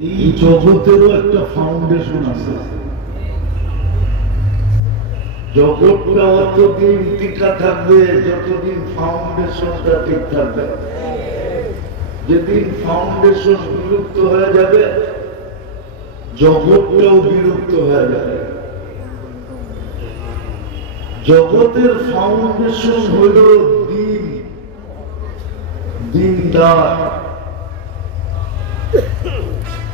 এই জগতেরও একটা ফাউন্ডেশন আছে। জগৎটা অতদিন টিকা থাকবে, যতদিন ফাউন্ডেশনটা ঠিক থাকবে। যেদিন ফাউন্ডেশন বিলুপ্ত হয়ে যাবে, জগৎটাও বিলুপ্ত হয়ে যাবে। জগতের ফাউন্ডেশন হল দিন। দিনদার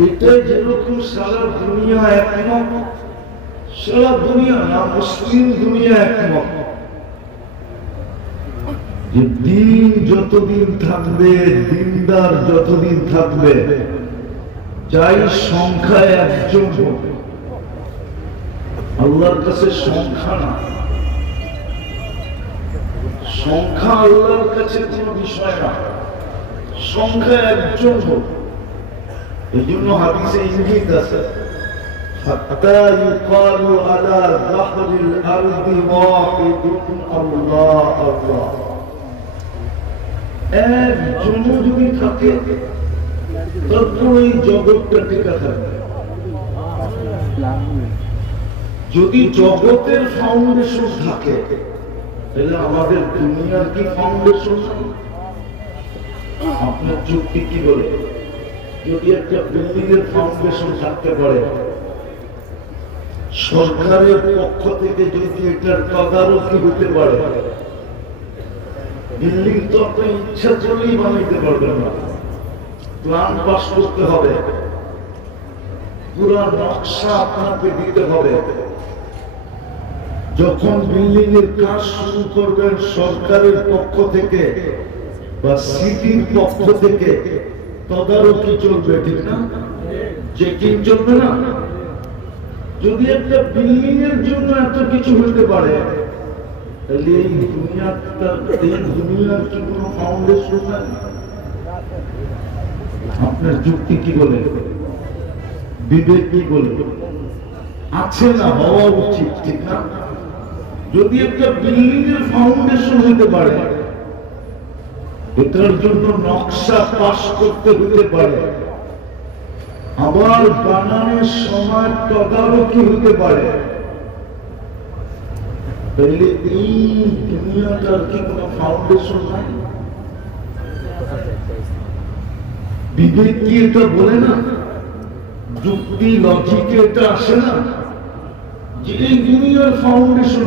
এটা যেরকম সারা দুনিয়া একমত সারা দুনিয়া না, মুসলিম দুনিয়া একমত যে দিন যতদিন থাকবে, দিনদার যতদিন থাকবে, যাই সংখ্যা একজন হবে আল্লাহর কাছে সংখ্যা না। সংখ্যা আল্লাহর কাছে কোনো বিষয় না। সংখ্যা একজন হোক। এই জন্য হাদিসে ইঙ্গিত আছে حتى يقال على ظهر الأرض واحد الله الله একজন যদি থাকে তারপর এই জগৎটা টিকা থাকবে যদি জগতের ফাউন্ডেশন থাকে তাহলে আমাদের দুনিয়ার কি ফাউন্ডেশন আপনার যুক্তি কি বলে যদি একটা বিল্ডিং ফাউন্ডেশন থাকতে পারে। সরকারের পক্ষ থেকে যদি এটার তদারকি হতে পারে, বিল্ডিং তো আপনি ইচ্ছা করলেই বানাইতে পারবেন না। প্ল্যান পাস করতে হবে। পুরা নকশা আপনাকে দিতে হবে। যখন বিল্ডিং এর কাজ শুরু করবেন সরকারের পক্ষ থেকে বা সিটির পক্ষ থেকে তদারকি চলবে, ঠিক না? চেকিং চলবে না? যদি একটা বিল্ডিং এর জন্য এত কিছু হতে পারে, তাহলে এই দুনিয়াটা এই দুনিয়ার কি কোনো ফাউন্ডেশন নাই? আপনার যুক্তি কি বলে? বিবেক কি বলে? আছে না, হওয়া উচিত, ঠিক না? যদি একটা বিল্ডিং এর ফাউন্ডেশন হতে পারে এটার জন্য নকশা পাশ করতে হতে পারে। আবার বানানোর সময় তদারকি হতে পারে। এই কি ফাউন্ডেশন নাই? বিবেক কি এটা বলে না? যুক্তি লজিকে এটা আসে না? যে এই দুনিয়ার ফাউন্ডেশন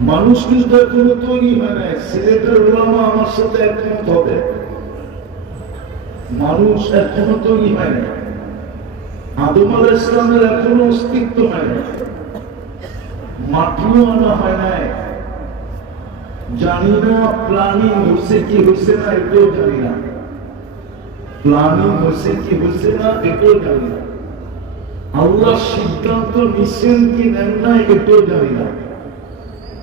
মানুষ কিন্তু এখনও তৈরি হয় না সিলেটের ওলামা আমার সাথে একমত হবে। মানুষ এখনও তৈরি হয় না আদম আল ইসলামের এখনও অস্তিত্ব হয় না মাটিও আনা হয় নাই। জানি না প্ল্যানিং হয়েছে কি হয়েছে না, এটাও জানি না। প্ল্যানিং হয়েছে কি হয়েছে না, এটাও জানি না। আল্লাহ সিদ্ধান্ত নিচ্ছেন কি নেন না এটাও জানি না।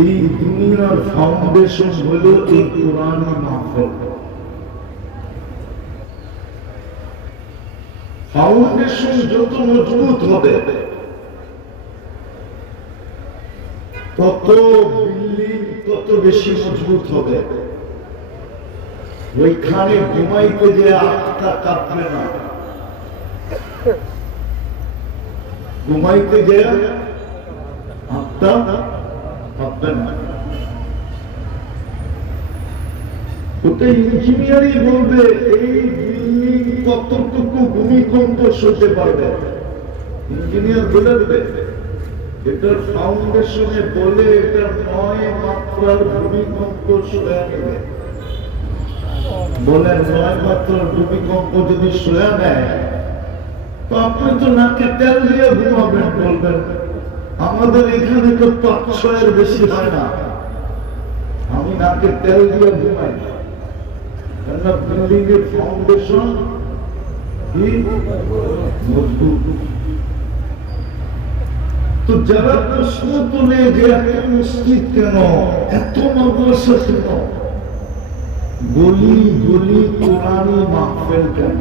এই দুনিয়ার ফাউন্ডেশন হলো এই কোরআনী মাহফিল। ফাউন্ডেশন যত মজবুত হবে, তত বিল্ডিং তত বেশি মজবুত হবে। ওইখানে ঘুমাইতে যে আত্মা কাঁপবে না। ঘুমাইতে যে আত্মা কাঁপবে না। বলবে, এই বিল্ডিং কতটুকু ভূমিকম্প সইতে পারবে? ইঞ্জিনিয়ার বলে দেবে, এটার ফাউন্ডেশনে বলে এটা নয় মাত্রার ভূমিকম্প নেবে। বলে নয় মাত্রার ভূমিকম্প যদি সয়ে নেয়, তো আপনি তো নাকে তেল দিয়ে ঘুমাবেন, বলবেন। আমাদের এখানে তো পাঁচ ছয়ের বেশি হয় না। আমি নাকে তেল দিয়ে ঘুমাই। কেননা বিল্ডিং এর ফাউন্ডেশন মজবুত। তো যারা প্রশ্ন তোলে যে এত মসজিদ কেন? এত মাদ্রাসা কেন? গলি গলি কোরআনি মাহফেল কেন?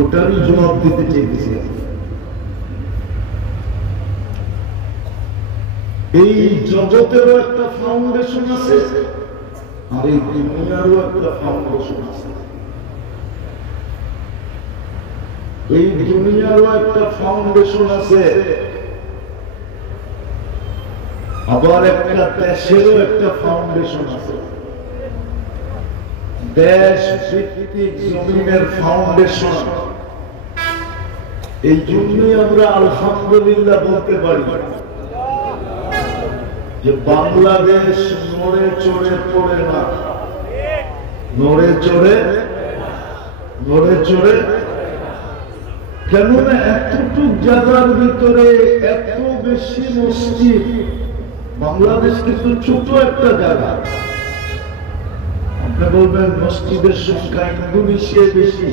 ওটারই জবাব দিতে চাইতেছি এই জগতেরও একটা ফাউন্ডেশন আছে, আর এই দুনিয়ারও একটা ফাউন্ডেশন আছে। এই দুনিয়ারও একটা ফাউন্ডেশন আছে। আবার একটা দেশেরও একটা ফাউন্ডেশন আছে। দেশ ভিত্তিক জমিনের ফাউন্ডেশন এই জন্যই আমরা আলহামদুলিল্লাহ বলতে পারি। যে বাংলাদেশ নড়ে চড়ে পড়ে না। নড়ে চড়ে নড়ে চড়ে। কেননা এতটুক জায়গার ভিতরে এত বেশি মসজিদ, বাংলাদেশ কিন্তু ছোট একটা জায়গা। আপনি বলবেন, মসজিদের সংখ্যা ইন্দোনেশিয়ায় বেশি।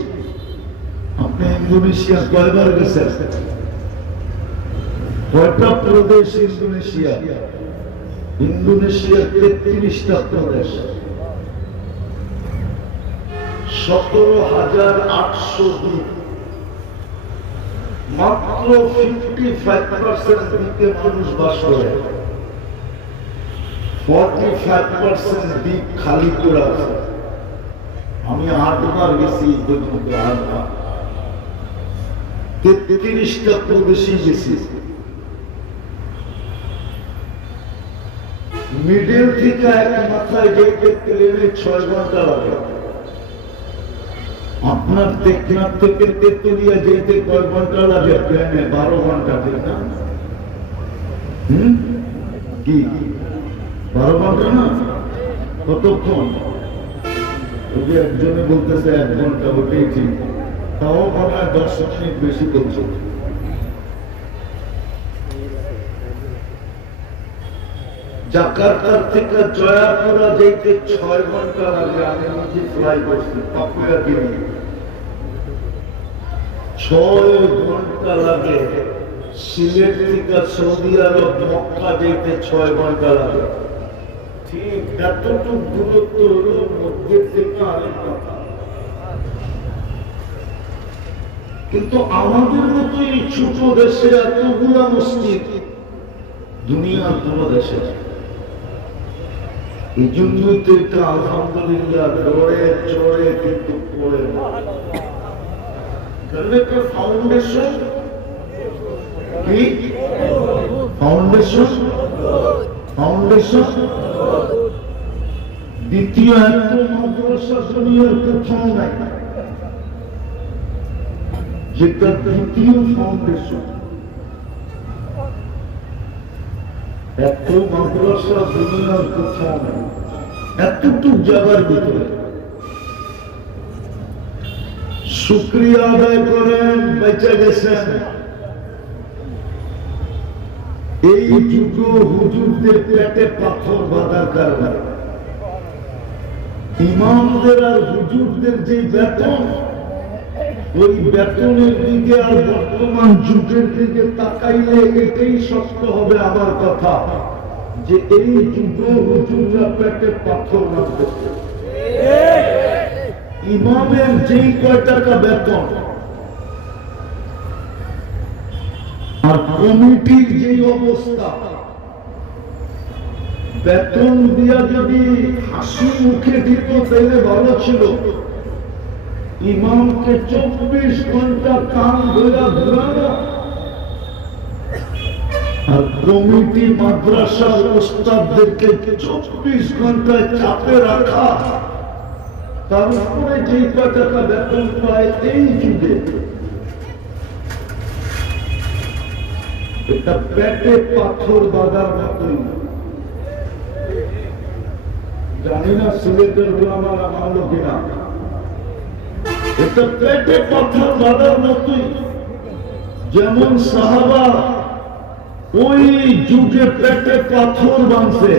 আপনি ইন্দোনেশিয়া কয়বার গেছেন? কয়টা প্রদেশ ইন্দোনেশিয়া? ইন্দোনেশিয়ার তেত্রিশটা প্রদেশ। সতেরো হাজার আটশো দ্বীপ মাত্র ফিফটি ফাইভ পার্সেন্ট দ্বীপে মানুষ বাস করে। ফর্টি ফাইভ পার্সেন্ট দ্বীপ খালি করে আছে। আমি আটবার গেছি পর্যন্ত আটবার। তেত্রিশটা প্রদেশে গেছি। মিডিল থেকে এক মাথায় যেতে প্লেনে ছয় ঘণ্টা লাগে। আপনার টেকনাফ থেকে তেতুলিয়া যেতে কয় ঘণ্টা লাগে? প্লেনে বারো ঘণ্টা ঠিক না? কি? বারো ঘণ্টা না? কতক্ষণ? যে একজনে বলতেছে, এক ঘণ্টা ওটাই ঠিক। তাও হয় দশ মিনিট বেশি করছে জাকার্তার থেকে জয়াপুরা যেতে ছয় ঘণ্টা আমি নিজে ফ্লাই করছি পাপুয়া ছয় ঘণ্টা লাগে। সিলেট থেকে সৌদি আরব, মক্কা যেতে ছয় ঘণ্টা লাগে। ঠিক, এতটুকু দূরত্ব হলো মধ্যের থেকে আরেক কথা। কিন্তু আমাদের মতো এই ছোট দেশে এতগুলা মসজিদ দুনিয়ার কোন দেশে নেই। এই জন্যই তো এটা আলহামদুলিল্লাহ দৌড়ে চড়ে কিন্তু পড়ে কারণ একটা ফাউন্ডেশন কি? ফাউন্ডেশন ফাউন্ডেশন দ্বিতীয় এত কোথাও নাই। যেটা দ্বিতীয় ফাউন্ডেশন এত মাদ্রাসা দুনিয়ার কোথাও নাই। এতটুক জায়গার ভিতরে। শুক্রিয়া আদায় করেন, বেঁচে গেছেন। এই যুগ হুজুরদের পেটে পাথর বাঁধার কারণে। ইমামদের আর হুজুরদের যে বেতন ওই বেতনের দিকে আর বর্তমান যুগের দিকে তাকাইলে এটাই সত্য হবে আমার কথা, যে এই যুগ হুজুররা পেটে পাথর রাখতেছে ইমামের যেই কয় টাকা বেতন, আর কমিটির যেই অবস্থা, বেতন দিয়া যদি হাসি মুখে দিত তাহলে ভালো ছিল। ইমামকে চব্বিশ ঘণ্টা কান ধরে ঘুরানো। আর কমিটি মাদ্রাসার ওস্তাদদেরকে চব্বিশ ঘন্টায় চাপে রাখা। তার উপরে ক টাকা বেতন পায়, এই যুগে। এটা পেটে পাথর বাঁধার মতোই। জানি না সিলেটের গোলামারা মানল কিনা। এটা পেটে পাথর বাঁধার মতোই যেমন সাহাবা ওই যুগে পেটে পাথর বাঁধছে।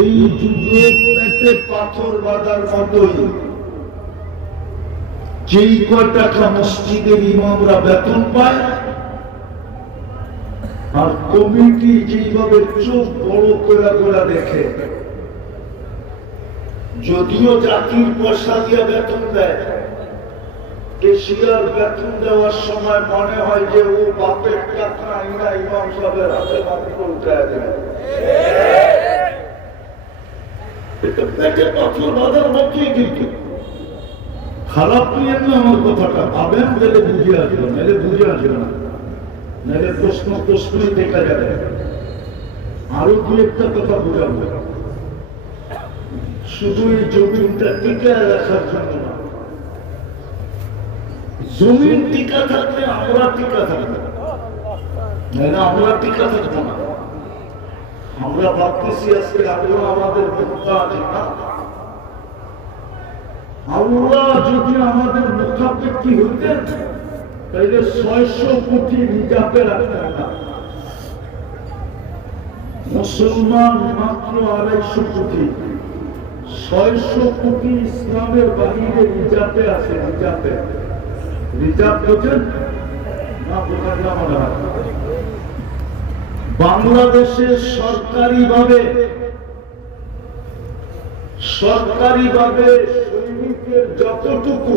এই যুগে পেটে পাথর বাঁধার মতোই যেই কয় টাকা মসজিদের ইমামরা বেতন পায়, আর কমিটি যেইভাবে চোখ বড় করে করে দেখে যদিও জাতির পয়সা দিয়ে বেতন দেয় কেশিয়ার বেতন দেওয়ার সময় মনে হয় যে ও বাপের টাকা ইমাম সাহেবের হাতে কিন্তু। খারাপ আমার কথাটা প্রশ্ন দেখা আরও দু একটা কথা বোঝাবো। শুধু এই জমিনটা টিকে রাখার জন্য না। জমিন টিকা থাকলে আমরা টিকা থাকব। নাহলে আমরা টিকা থাকব না। আমরা ভাবতেছি আজকে আমাদের মুখতাজ না। যদি আমাদের মুখাপেক্ষি হইতেন তাহলে ছয়শো কোটি রিজার্ভে রাখতেন না। মুসলমান মাত্র আড়াইশো কোটি। ছয়শো কোটি ইসলামের বাহিরে রিজার্ভে আছে রিজার্ভে রিজার্ভ না মনে হয় বাংলাদেশে সরকারিভাবে সরকারিভাবে সৈনিকের যতটুকু,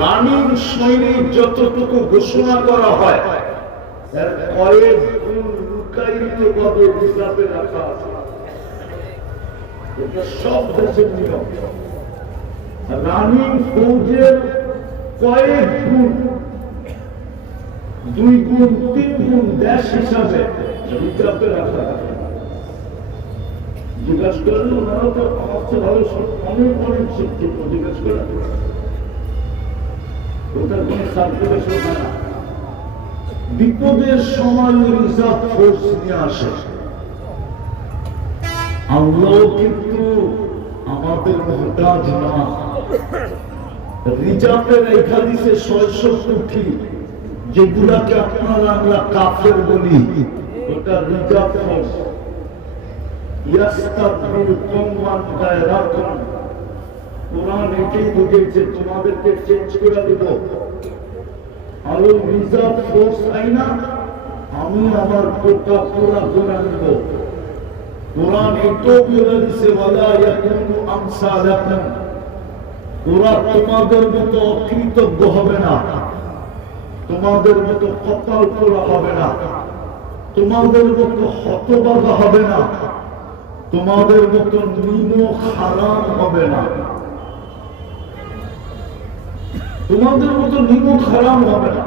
রানিং সৈনিক যতটুকু ঘোষণা করা হয় কয়েক গুণ রাখা আছে। সব রানিং কয়েক গুণ দুই গুণ তিন গুণ দেশ হিসাবে রাখা জিজ্ঞাসা করলে ওনারা তো চেয়ে অনেক অনেক শিক্ষিত জিজ্ঞাসা ওটার কোনো সার্কুলেশন হয় না বিপদের সময় রিজার্ভ ফোর্স নিয়ে আসে আল্লাহ কিন্তু আমাদের না। রিজার্ভের রেখা দিছে কোটি যেগুলাকে আপনারা আমরা কাফের বলি, ওটা রিজার্ভ ফোর্স তোমাদেরকে চেঞ্জ করে রিজার্ভ আমি আমার করে নেব। তোমাদের মতো অকৃতজ্ঞ হবে না। তোমাদের মতো কপাল পোড়া হবে না। তোমাদের মতো হতবাগা হবে না। তোমাদের মতো নিম হারাম হবে না। তোমাদের মতো নিম হারাম হবে না।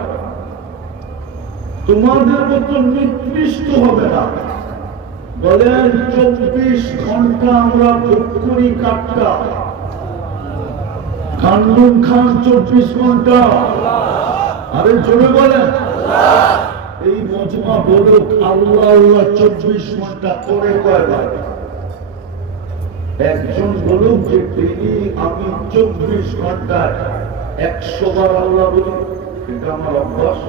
তোমাদের মতো নিকৃষ্ট হবে না। বলেন চব্বিশ ঘণ্টা আমরা ভোগ করি কাটটা। কান্দুন খান চব্বিশ ঘণ্টা আরে জোরে বলেন। এই মজমা বলুক আল্লাহ আল্লাহ চব্বিশ ঘণ্টা করে কয়বার একজন বলুক যে ডেলি আমি চব্বিশ ঘন্টায় একশো বার আল্লাহ বলুন এটা আমার অভ্যাস।